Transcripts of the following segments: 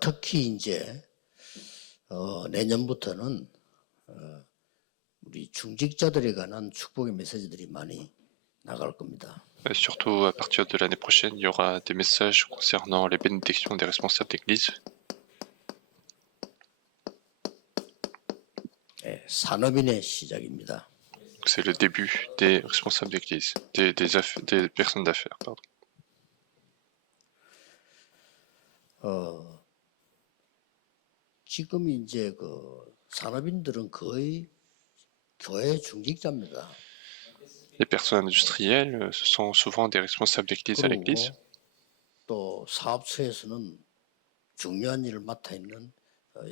특히 이제 내년부터는 우리 중직자들에 관한 축복의 메시지들이 많이 나갈 겁니다. Surtout à partir de l'année prochaine, il y aura des messages concernant les bénédictions des responsables d'église. 산업인의 시작입니다. C'est le début des responsables d'église, des personnes d'affaires. Pardon. 지금 이제 그 산업인들은 거의 교회 중직자입니다. Les personnes industrielles, ce sont souvent des responsables d'église à l'église. 또 사업처에서는 중요한 일을 맡아 있는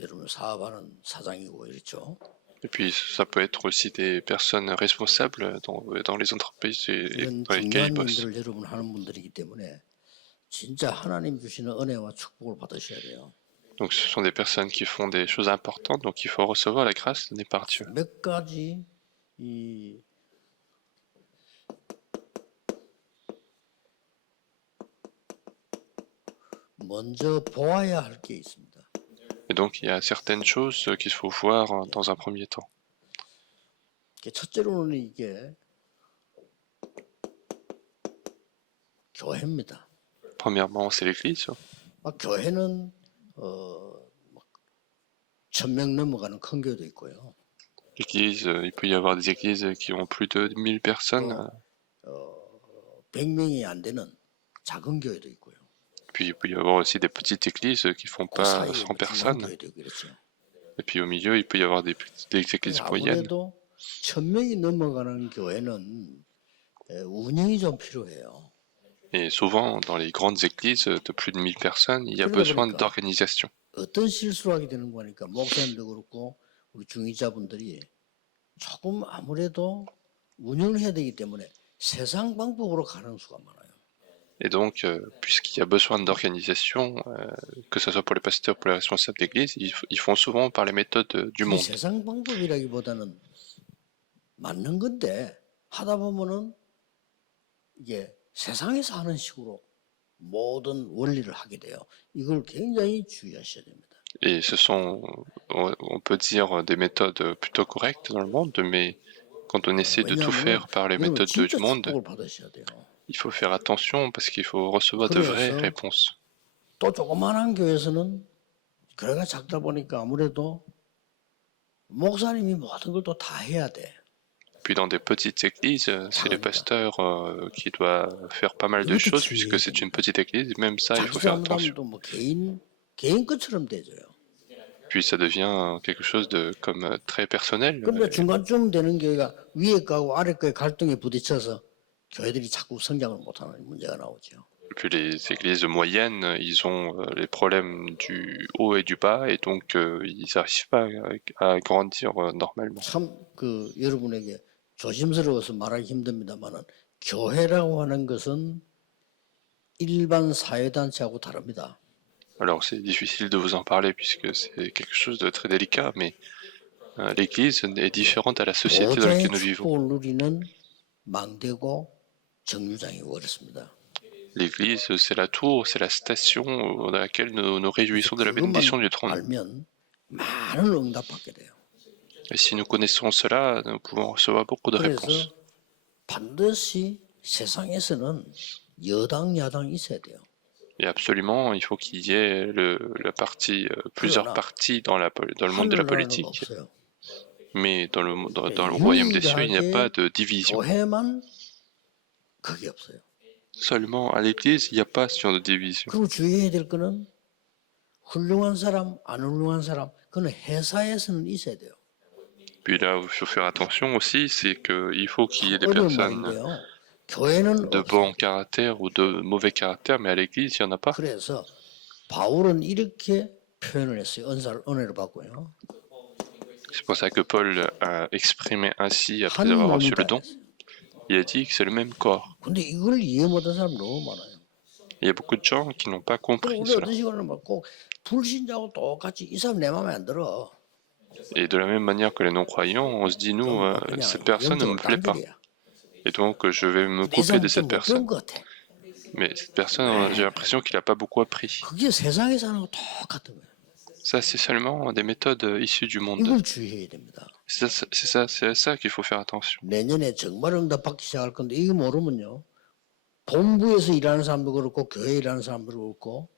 여러분 사업하는 사장이고 이렇죠. Et puis ça peut être aussi des personnes responsables dans les entreprises et 이런 dans lesquelles ils 중요한 bossent. 일들을 여러분 하는 분들이기 때문에 진짜 하나님 주시는 은혜와 축복을 받으셔야 돼요. Donc ce sont des personnes qui font des choses importantes, donc il faut recevoir la grâce donnée par Dieu. 몇 가지 이 먼저 보아야 할 게 있습니다. Et donc il y a certaines choses qu'il faut voir dans un premier temps. 첫째로는 이게 교회입니다. Premièrement, c'est l'église. 교회는 1000명 넘어가는 큰 교회도 있고요. L'église, il peut y avoir des églises qui ont plus de 1000 personnes. 100명이 안 되는 작은 교회도 있고요. Puis il peut y avoir aussi des petites églises qui font pas 100 personnes. Et puis au milieu, il peut y avoir des églises moyennes. 아무래도 1000명이 넘어가는 교회는 운영이 좀 필요해요. Et souvent, dans les grandes églises de plus de 1000 personnes, il y a besoin d'organisation. 어떤 실수를 하게 되는 거니까 목사님도 그렇고 우리 중위자분들이 조금 아무래도 운영을 해야 되기 때문에 세상 방법으로 가는 수가 많아요. Et donc, puisqu'il y a besoin d'organisation, que ce soit pour les pasteurs, pour les responsables d'église, ils font souvent par les méthodes du monde. 세상 방법이라기보다는 맞는 건데 하다 보면은 이게 세상에서 하는 식으로 모든 원리를 하게 돼요. 이걸 굉장히 주의하셔야 됩니다. Et ce sont, on peut dire, des méthodes plutôt correctes dans le monde, mais quand on essaie de tout faire par les méthodes du monde, il faut faire attention parce qu'il faut recevoir de vraies réponses. 또 조그마한 교회에서는 교회가 작다 보니까 아무래도 목사님이 모든 걸 또 다 해야 돼. Puis dans des petites églises, c'est les pasteurs qui doivent faire pas mal de choses puisque c'est une petite église. Même ça, il faut faire attention. 개인 것처럼 되죠. Puis ça devient quelque chose de comme très personnel. 그런데 중간쯤 되는 교회가 위에 거하고 아래 거에 갈등에 부딪혀서 교회들이 자꾸 성장을 못하는 문제가 나오죠. Puis les églises moyennes, ils ont les problèmes du haut et du bas, et donc ils n'arrivent pas à grandir normalement. 참 여러분에게 조심스러워서 말하기 힘듭니다만은 교회라고 하는 것은 일반 사회단체하고 다릅니다. Alors c'est difficile de vous en parler puisque c'est quelque chose de très délicat, mais l'Église est différente à la société dans laquelle nous vivons. L'Église, c'est la tour, c'est la station dans laquelle nous nous réjouissons de la bénédiction du trône. Et si nous connaissons cela, nous pouvons recevoir beaucoup de réponses. Et absolument, il faut qu'il y ait plusieurs partis dans le monde de la politique. Mais dans le royaume des cieux, il n'y a pas de division. Seulement à l'église, il n'y a pas ce genre de division. Puis là où il faut faire attention aussi, c'est qu'il faut qu'il y ait des personnes de bon caractère ou de mauvais caractère, mais à l'église, il n'y en a pas. C'est pour ça que Paul a exprimé ainsi après avoir reçu le don. Il a dit que c'est le même corps. Il y a beaucoup de gens qui n'ont pas compris cela. Et de la même manière que les non-croyants, on se dit, nous, cette personne ne me plaît pas. Et donc, je vais me couper de cette personne. Mais cette personne, j'ai l'impression qu'il n'a pas beaucoup appris. 그게 세상에서 하는 거 똑같은 거예요. Ça, c'est seulement des méthodes issues du monde. 이걸 주의해야 됩니다. C'est à ça qu'il faut faire attention. 내년에 정말 응답받기 시작할 건데 이거 모르면요. 본부에서 일하는 사람도 그렇고 교회에 일하는 사람도 그렇고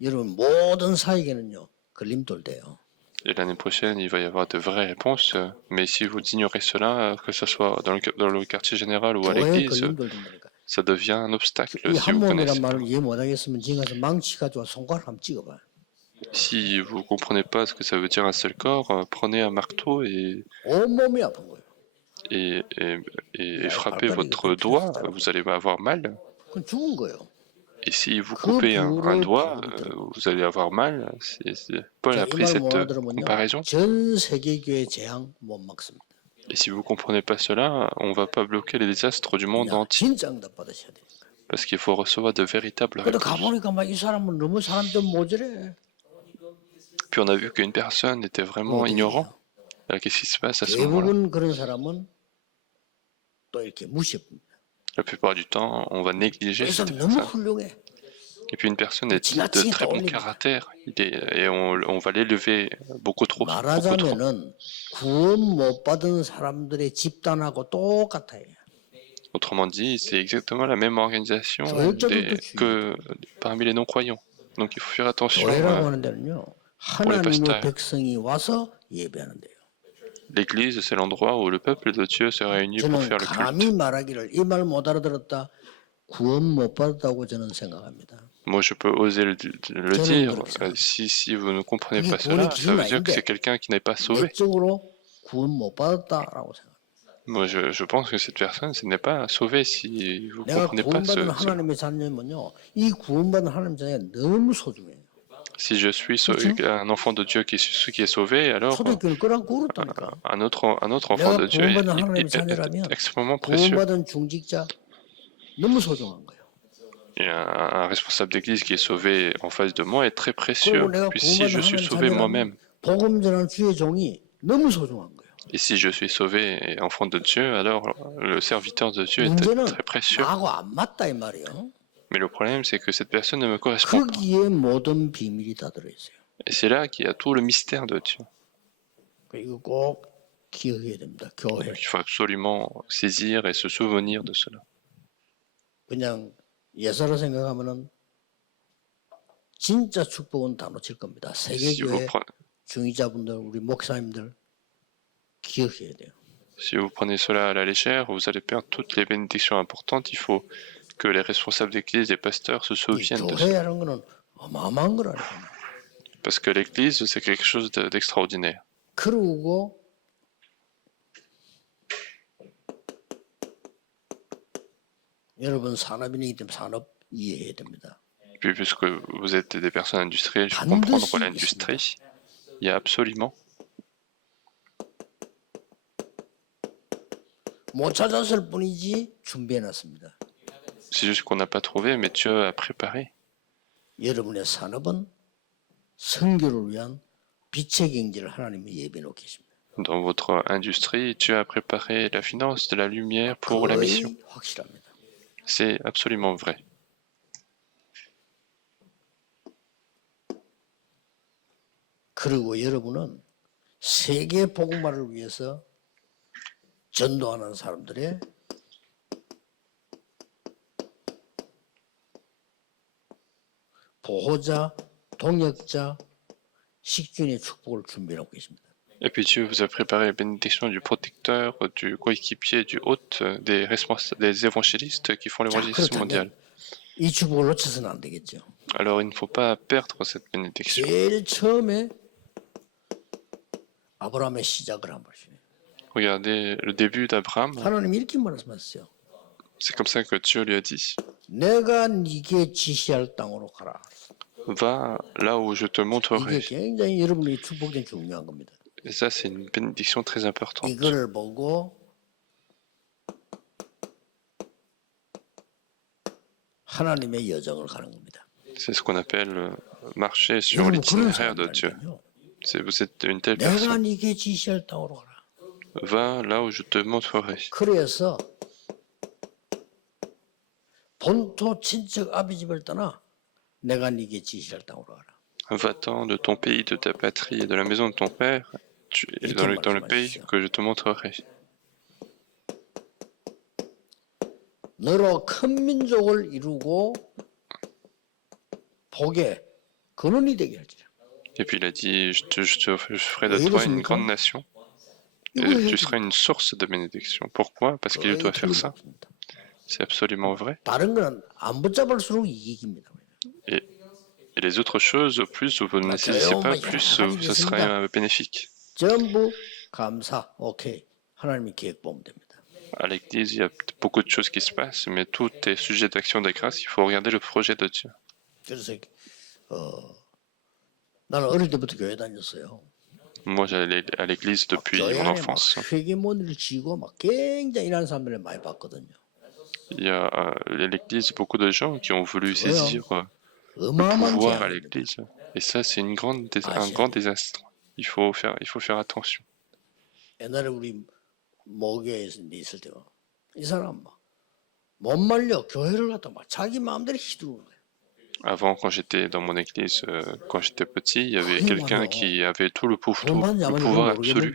여러분 모든 사역에는요. 걸림돌 돼요. Et l'année prochaine, il va y avoir de vraies réponses, mais si vous ignorez cela, que ce soit dans le quartier général ou à 교회에 l'église, 걸림돌 된다니까. ça devient un obstacle 이 si vous 한몸이란 connaissez pas. 말을 이해 못하겠으면 지금 가서 망치 가지고 손가락 한번 찍어봐. Si vous comprenez pas ce que ça veut dire un seul corps, prenez un marteau et, 온몸이 아픈 거예요. et, et, et frappez votre doigt, vous allez avoir mal. 그건 죽은 거예요. Et si vous coupez un doigt, vous allez avoir mal. Paul a pris cette comparaison. 전 세계교회 재앙 못 막습니다. Et si vous ne comprenez pas cela, on ne va pas bloquer les désastres du monde entier. 진짜 응답받으셔야 되니까. Parce qu'il faut recevoir de véritables 근데 réponses. 가보니까 막 이 사람은 너무 사람들 모질해. Puis on a vu qu'une personne était vraiment ignorant. Alors qu'est-ce qui se passe à ce moment-là? 대부분 그런 사람은 또 이렇게 무시합니다. La plupart du temps, on va négliger cette 너무 personne. 훌륭해. Et puis une personne est de très bon caractère et on va l'élever beaucoup trop. 말하자면은 구원 못 받은 사람들의 집단하고 똑같아요. Autrement dit, c'est exactement la même organisation que parmi les non-croyants. Donc il faut faire attention pour les pasteurs. L'église, c'est l'endroit où le peuple de Dieu se réunit pour faire le culte. Moi, je peux oser le dire. Si vous ne comprenez pas cela, ça veut dire que c'est quelqu'un qui n'est pas sauvé. Moi, je pense que cette personne n'est pas sauvée si vous ne comprenez pas Si je suis un enfant de Dieu qui est sauvé, alors un autre enfant de Dieu est extrêmement précieux. Et un responsable d'église qui est sauvé en face de moi est très précieux. Puis si je suis sauvé moi-même, et si je suis sauvé et enfant de Dieu, alors le serviteur de Dieu est très précieux. Mais le problème, c'est que cette personne ne me correspond pas. Et c'est là qu'il y a tout le mystère de Dieu. Donc, il faut absolument saisir et se souvenir de cela. Si vous prenez cela à la légère, vous allez perdre toutes les bénédictions importantes. Il faut que les responsables d'église et pasteurs se souviennent de cela. Parce que l'église, c'est quelque chose d'extraordinaire. Puis puisque vous êtes des personnes industrielles, il faut comprendre l'industrie. Il y a absolument. C'est juste qu'on n'a pas trouvé, mais Dieu a préparé. Dans votre industrie, Dieu a préparé la finance de la lumière pour la mission. C'est absolument vrai. 그리고 여러분은 세계 복음화를 위해서 전도하는 사람들의 보호자, 동역자, 식균의 축복을 준비하고 계십니다. Et puis Dieu vous a préparé la bénédiction du protecteur, du coéquipier, du hôte, des évangélistes qui font l'évangélisme mondial. 이 축복을 놓쳐서는 안 되겠죠. Alors il ne faut pas perdre cette bénédiction. 제일 처음에 아브라함의 시작을 한번 보시죠. Regardez le début d'Abraham. 하나님이 이렇게 말씀하셨어요. C'est comme ça que Dieu lui a dit. 내가 네게 지시할 땅으로 가라. Va là où je te montrerai. 이게 굉장히 여러분의 축복이 중요한 겁니다. Et ça, c'est une bénédiction très importante. 이걸 보고 하나님의 여정을 가는 겁니다. C'est ce qu'on appelle marcher sur l'itinéraire de Dieu. Vous êtes une telle personne. 내가 네게 지시할 땅으로 가라. Va là où je te montrerai. 그래서 본토 친척 아비 집을 떠나 내가 네게 지시할 땅으로 가라. Va-t'en de ton pays, de ta patrie et de la maison de ton père, et dans le pays que je te montrerai. 너로 큰 민족을 이루고 복의 근원이 되게 할지라. Et puis il a dit, je ferai de toi une grande nation. Et tu seras une source de bénédiction. Pourquoi? Parce qu'il doit faire ça. C'est absolument vrai. 다른 거는 안 붙잡을수록 이익입니다. Et les autres choses, plus vous ne saisissez pas, plus ce sera bénéfique. 전부 감사. 오케이. 하나님이 계획 보면 됩니다. À l'église, il y a beaucoup de choses qui se passent, mais tout est sujet d'action de grâce. Il faut regarder le projet de Dieu. 그래서 나는 어릴 때부터 교회 다녔어요. Moi, j'allais à l'église depuis mon enfance. 회계문을 쥐고 막 굉장히 일하는 사람들을 많이 봤거든요. Il y a à l'église beaucoup de gens qui ont voulu saisir le pouvoir à l'église. Et ça, c'est un grand désastre. Il faut faire attention. 옛날에 우리 모교에 있을 때가 이 사람 못 말려 교회를 갖다 막 자기 마음대로 휘두르는 거예요. Avant, quand j'étais dans mon église, quand j'étais petit, il y avait quelqu'un qui avait tout le pouvoir absolu.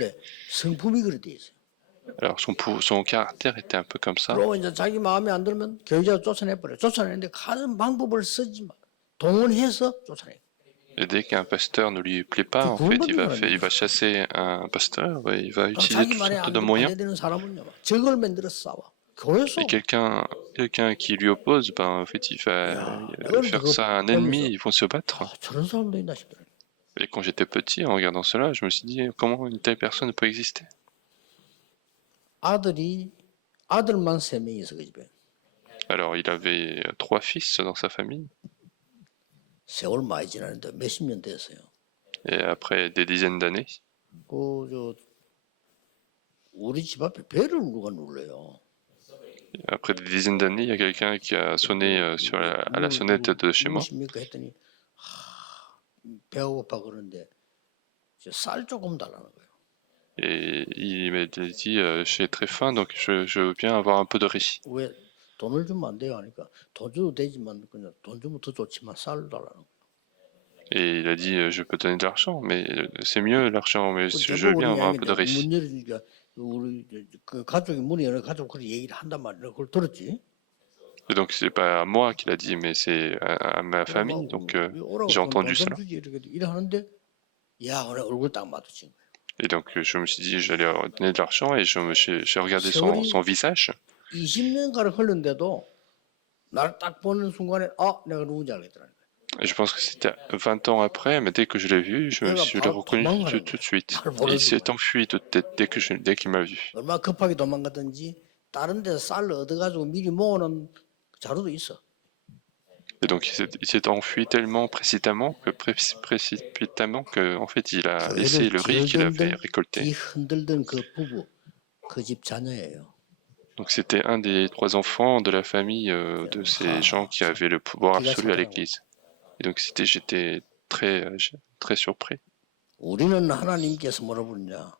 성품이 그래 돼 있어요. Alors son caractère était un peu comme ça. 그리고 이제 자기 마음에 안 들면 교회자가 쫓아내버려. 쫓아내는데 가는 방법을 쓰지 마. 동원해서 쫓아내. Et dès qu'un pasteur ne lui plaît pas, en fait, il va chasser un pasteur, il va utiliser toutes sortes de moyens. Et quelqu'un qui lui oppose, en fait, il va faire ça à un ennemi, ils vont se battre. Et quand j'étais petit, en regardant cela, je me suis dit, comment une telle personne peut exister? Alors, il avait 3 fils dans sa famille. Et après des dizaines d'années, il y a quelqu'un qui a sonné à la sonnette de chez moi. Et il m'a dit, j'ai très faim, donc je veux bien avoir un peu de riz. Et il a dit, je peux donner de l'argent, mais c'est mieux l'argent, mais je veux bien avoir un peu de riz. Et donc c'est pas à moi qu'il a dit, mais c'est à ma famille, donc j'ai entendu cela. Et donc je me suis dit, j'allais donner de l'argent, et j'ai regardé son visage. 20년가를 흘렀는데도 나를 딱 보는 순간에 내가 누군지 알겠더라는 거예요. Et je pense que c'était 20 ans après, mais dès que je l'ai vu, je l'ai reconnu tout de suite. Et il s'est enfui dès qu'il m'a vu. 얼마나 급하게 도망가든지 다른 데서 쌀을 얻어가지고 미리 모아놓은 자료도 있어. Et donc il s'est enfui tellement précipitamment que en fait il a laissé le riz qu'il avait récolté. 흔들던 그 부부, 그 집 자녀예요. Donc c'était un des 3 enfants de la famille de ces gens qui avaient le pouvoir absolu à l'église. Et donc j'étais très surpris. 우리는 하나님께서 뭐라 부르냐?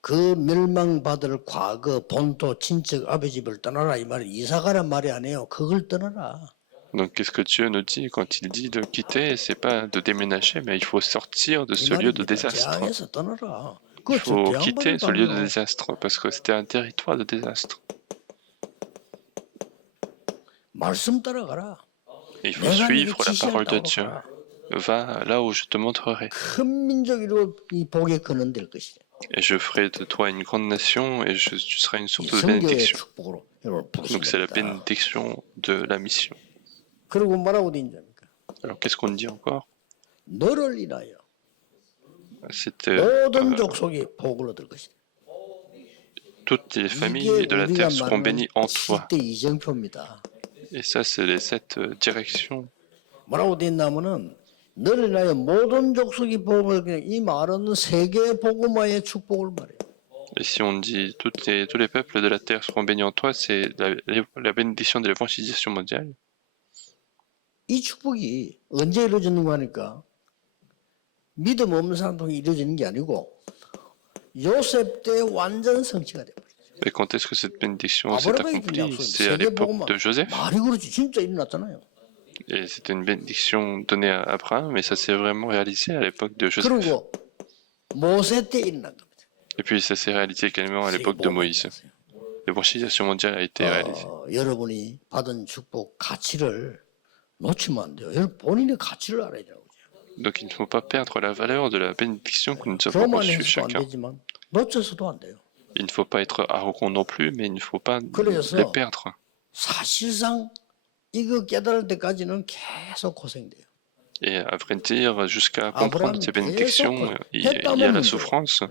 그 멸망받을 과거 본토 친척 아버지 집을 떠나라 이 말이 이사 가란 말이 아니에요. 그걸 떠나라. Donc qu'est-ce que Dieu nous dit quand il dit de quitter? C'est pas de déménager, mais il faut sortir de ce lieu de désastre. Il faut quitter ce lieu de désastre parce que c'était un territoire de désastre. Et il faut suivre la parole de Dieu. Va là où je te montrerai. Et je ferai de toi une grande nation et tu seras une source de bénédiction. Donc c'est la bénédiction de la mission. Alors qu'est-ce qu'on dit encore? C'était toutes les familles de la terre seront bénies en toi. Et ça, c'est les 7 directions. Et si on dit tous les peuples de la terre seront bénis en toi, c'est la bénédiction de l'évangélisation mondiale. 이 축복이 언제 이루어지는 거 하니까 믿음 없는 사람들이 이루어지는 게 아니고 요셉 때 완전 성취가 돼버렸어요. Et quand est-ce que cette bénédiction s'est accomplie? C'est à l'époque de Joseph. Et c'était une bénédiction donnée à Abraham, mais ça s'est vraiment réalisé à l'époque de Joseph. Et puis ça s'est réalisé également à l'époque de Moïse. L'évangélisation mondiale a été réalisée. 여러분이 받은 축복 가치를 놓치면 안 돼요. 여러분 본인의 가치를 알아야 돼요. Donc il ne faut pas perdre la valeur de la bénédiction que nous avons reçue chacun. 놓쳐서도 안 돼요. Il ne faut pas être arrogant non plus, mais il ne faut pas les perdre. 사실상 이거 깨달을 때까지는 계속 고생돼요. Et à vrai dire, jusqu'à comprendre ces bénédictions, il y a la souffrance.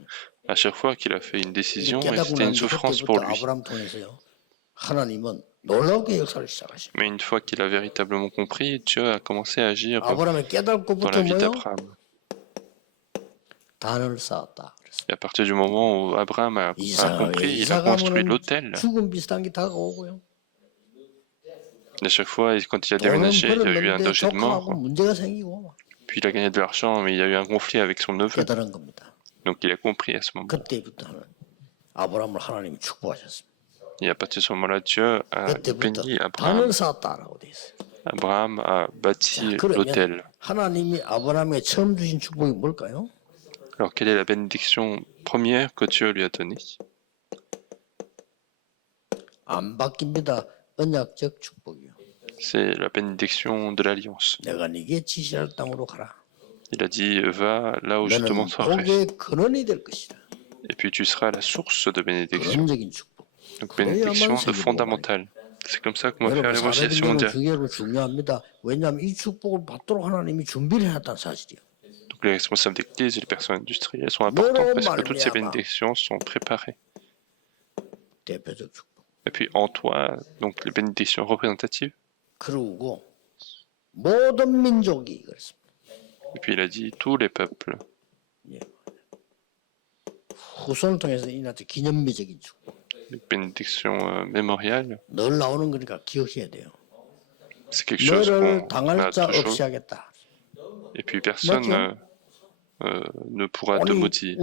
À chaque fois qu'il a fait une décision, et c'était une souffrance pour lui. Mais une fois qu'il a véritablement compris, Dieu a commencé à agir dans la vie d'Abraham. Et à partir du moment où Abraham a compris, il a construit l'autel. Et à chaque fois, quand il a déménagé, il y a eu un danger de mort. Puis il a gagné de l'argent, mais il y a eu un conflit avec son neveu. Donc il a compris à ce moment. Et à partir de ce moment-là, Dieu a béni Abraham. Abraham a bâti l'autel. Alors quelle est la bénédiction première que Dieu lui a donnée? C'est la bénédiction de l'alliance. Il a dit, va là où je te montrerai. Et puis tu seras la source de bénédiction. Donc bénédiction de fondamentale. C'est comme ça qu'on va faire l'évangélisation mondiale. Donc les responsables d'église et les personnes industrielles sont importants parce que toutes ces bénédictions sont préparées. Et puis en toi, donc les bénédictions représentatives. Et puis il a dit tous les peuples. Les bénédictions mémoriales. C'est quelque chose qu'on a toujours. Et puis personne ne pourra te maudire.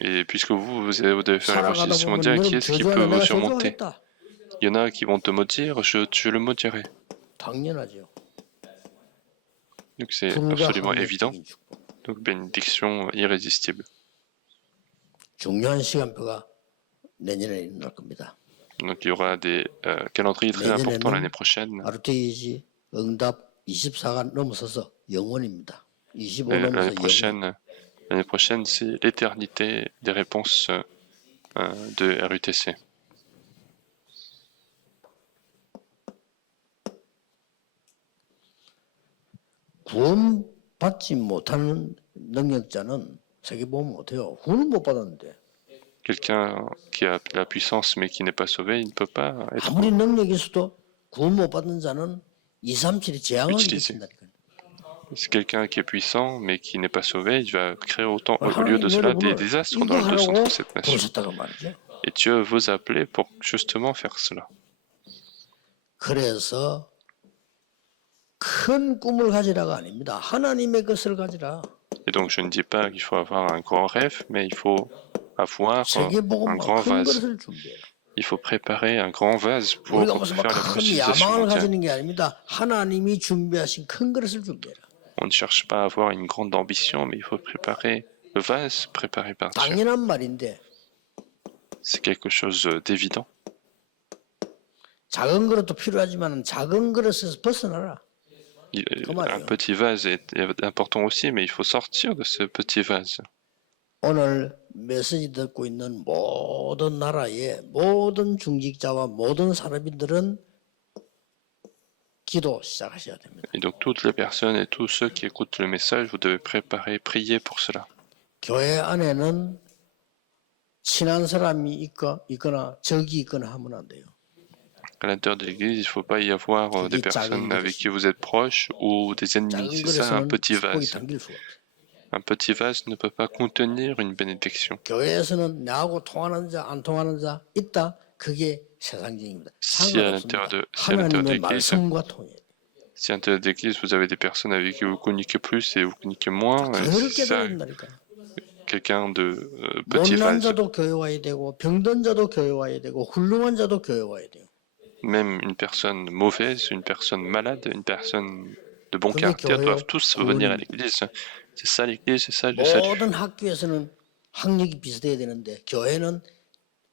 Et puisque vous devez faire l'évangélisation mondiale, qui est-ce qui peut vous surmonter? Il y en a qui vont te maudire, je le maudirai. Donc c'est absolument évident. Donc bénédiction irrésistible. Donc il y aura des calendriers très importants l'année prochaine. L'année prochaine, c'est l'éternité des réponses de RUTC. Quelqu'un qui a la puissance mais qui n'est pas sauvé, il ne peut pas être utilisé. C'est quelqu'un qui est puissant mais qui n'est pas sauvé, il va créer autant, au lieu de cela, des désastres dans le 237 nations. Et Dieu vous a appelé pour justement faire cela. Et donc je ne dis pas qu'il faut avoir un grand rêve, mais il faut avoir un grand vase. Il faut préparer un grand vase pour faire la évangélisation mondiale. On ne cherche pas à avoir une grande ambition, mais il faut préparer le vase préparé par Dieu. C'est quelque chose d'évident. Un petit vase est important aussi, mais il faut sortir de ce petit vase. 오늘 메시지 듣고 있는 모든 나라의 모든 중직자와 모든 사람들은 기도 시작하셔야 됩니다. Et donc toutes les personnes et tous ceux qui écoutent le message, vous devez préparer, prier pour cela. 교회 안에는 친한 사람이 있거나 적이 있거나 하면 안 돼요. À l'intérieur de l'Église, il ne faut pas y avoir des personnes avec qui vous êtes proches ou des ennemis. C'est ça un petit vase. Un petit vase ne peut pas contenir une bénédiction. Si à l'intérieur de l'Église, Si à l'intérieur de l'église, vous avez des personnes avec qui vous communiquez plus et vous communiquez moins, 그걸 si 깨달아야 ça, 된다니까. quelqu'un de petit 못난 va, 자도 교회 와야 되고 병든 자도 교회 와야 되고 훌륭한 자도 교회 와야 돼요. même une personne mauvaise, une personne malade, une personne de bon 그게 caractère 교회의 doivent tous venir à 구원입니다. l'église. C'est ça l'église, c'est ça le salut. 모든 학교에서는 학력이 비슷해야 되는데 교회는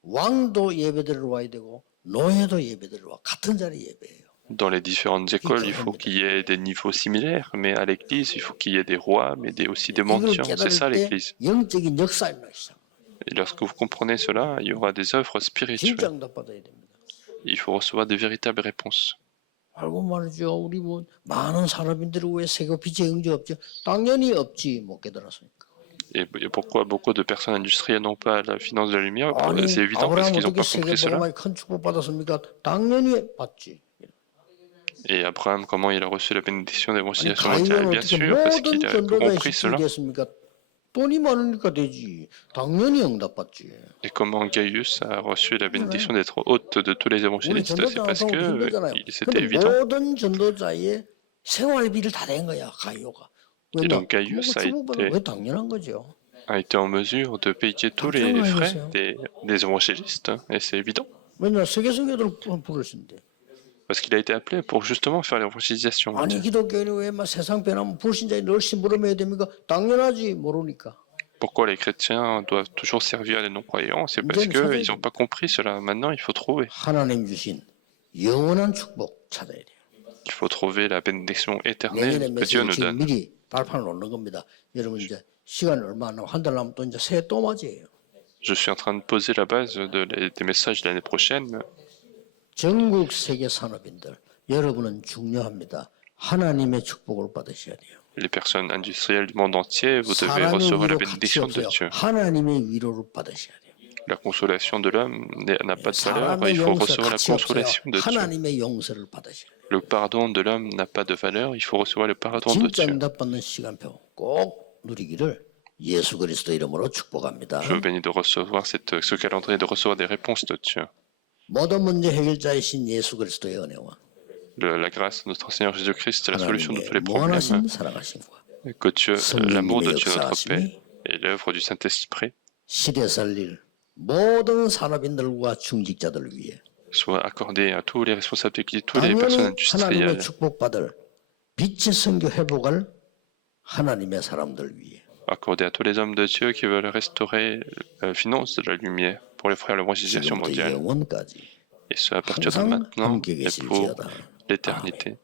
왕도 예배드리러 와야 되고 노예도 예배드리러 와. 같은 자리 예배예요. Dans les différentes écoles, il faut qu'il y ait des niveaux similaires, mais à l'église, il faut qu'il y ait des rois, mais aussi des 이걸 mendiants. C'est ça 깨달을 때 l'église. 영적인 역사가 일어나기 시작합니다. Et lorsque vous comprenez cela, il y aura des œuvres 진짜 spirituelles. 응답받아야 됩니다. Il faut recevoir des véritables réponses. 알고 말이죠. 우리 뭐 많은 산업인들이 왜 세계 빛의 영적 없죠? 당연히 없지 못 깨달았으니까. Et pourquoi beaucoup de personnes industrielles n'ont pas la finance de la lumière? 아니 C'est évident parce 아브라함 qu'ils n'ont 어떻게 pas compris cela. 세계복음에 큰 축복 받았습니까? 당연히 받지. Et Abraham, comment il a reçu la bénédiction 아니 d'évangélisation mondiale? 가인은 Bien 어떻게 sûr, parce 모든 qu'il a 전도자의 compris 시킬이 cela. 됐습니까? 돈이 많으니까 되지. 당연히 응답받지. Et comment Gaius a reçu la bénédiction d'être hôte de tous les 우리 évangélistes? C'est 전도자 parce 활동도 que 힘들잖아요. c'était 근데 évident. 모든 전도자의 생활비를 다 낸 거야 가이오가. Et 왜냐? donc Gaius 왜 당연한 거죠. a été en mesure de payer tous les frais des évangélistes, et c'est évident. 왜냐? 세계 선교들 부르신대. Parce qu'il a été appelé pour justement faire l'évangélisation 아니 mondiale. 기독교인이 왜 막 세상 변하면 불신자에 늘 심부름해야 됩니까? 당연하지 모르니까. Pourquoi les chrétiens doivent toujours servir les non-croyants? C'est parce qu'ils n'ont pas compris cela. Maintenant, il faut trouver. 하나님 주신 영원한 축복 찾아야 돼요. Il faut trouver la bénédiction 내년에 éternelle que Dieu 메시지 nous 지금 donne. 미리 발판을 놓는 겁니다. 여러분 이제 시간 얼마 안 남아 한 달 남으면 또 이제 새해 또 맞이에요. Je suis en train de poser la base des messages de l'année prochaine. 전국 세계 산업인들 여러분은 중요합니다. 하나님의 축복을 받으셔야 돼요. Les personnes industrielles du monde entier, vous devez 사람의 recevoir la 위로 가치 bénédiction de 없어요. Dieu. 하나님의 위로를 받으셔야 돼요. La consolation de l'homme n'a pas de valeur, 사람의 il faut 용서 recevoir la 가치 없어요. consolation de Dieu. 하나님의 용서를 받으셔야 돼요. Le pardon de l'homme n'a pas de valeur, il faut recevoir le pardon de 진짜 Dieu. 응답받는 시간표 꼭 누리기를 예수 그리스도 이름으로 축복합니다. Je vous bénis de recevoir ce calendrier, de recevoir des réponses de Dieu. 모든 문제 해결자이신 예수 그리스도의 은혜와 La grâce de notre Seigneur Jésus-Christ est la solution de tous les problèmes. 무한하신 사랑하심과 Que Dieu, l'amour de Dieu, notre 역사하심이 paix, et l'œuvre du Saint-Esprit 시대 살릴 모든 산업인들과 중직자들을 위해 soit accordé à tous les responsables d'église, toutes les 당연히 personnes 하나님의 industrielles, 축복받을 빛의 선교 회복을 하나님의 사람들 위해 accordé à tous les hommes de Dieu qui veulent restaurer la finance de la lumière pour les frères de l'évangélisation 지금부터 mondiale. 영원까지 Et ce, à partir de 항상 maintenant 함께 et pour 계실지어다. l'éternité.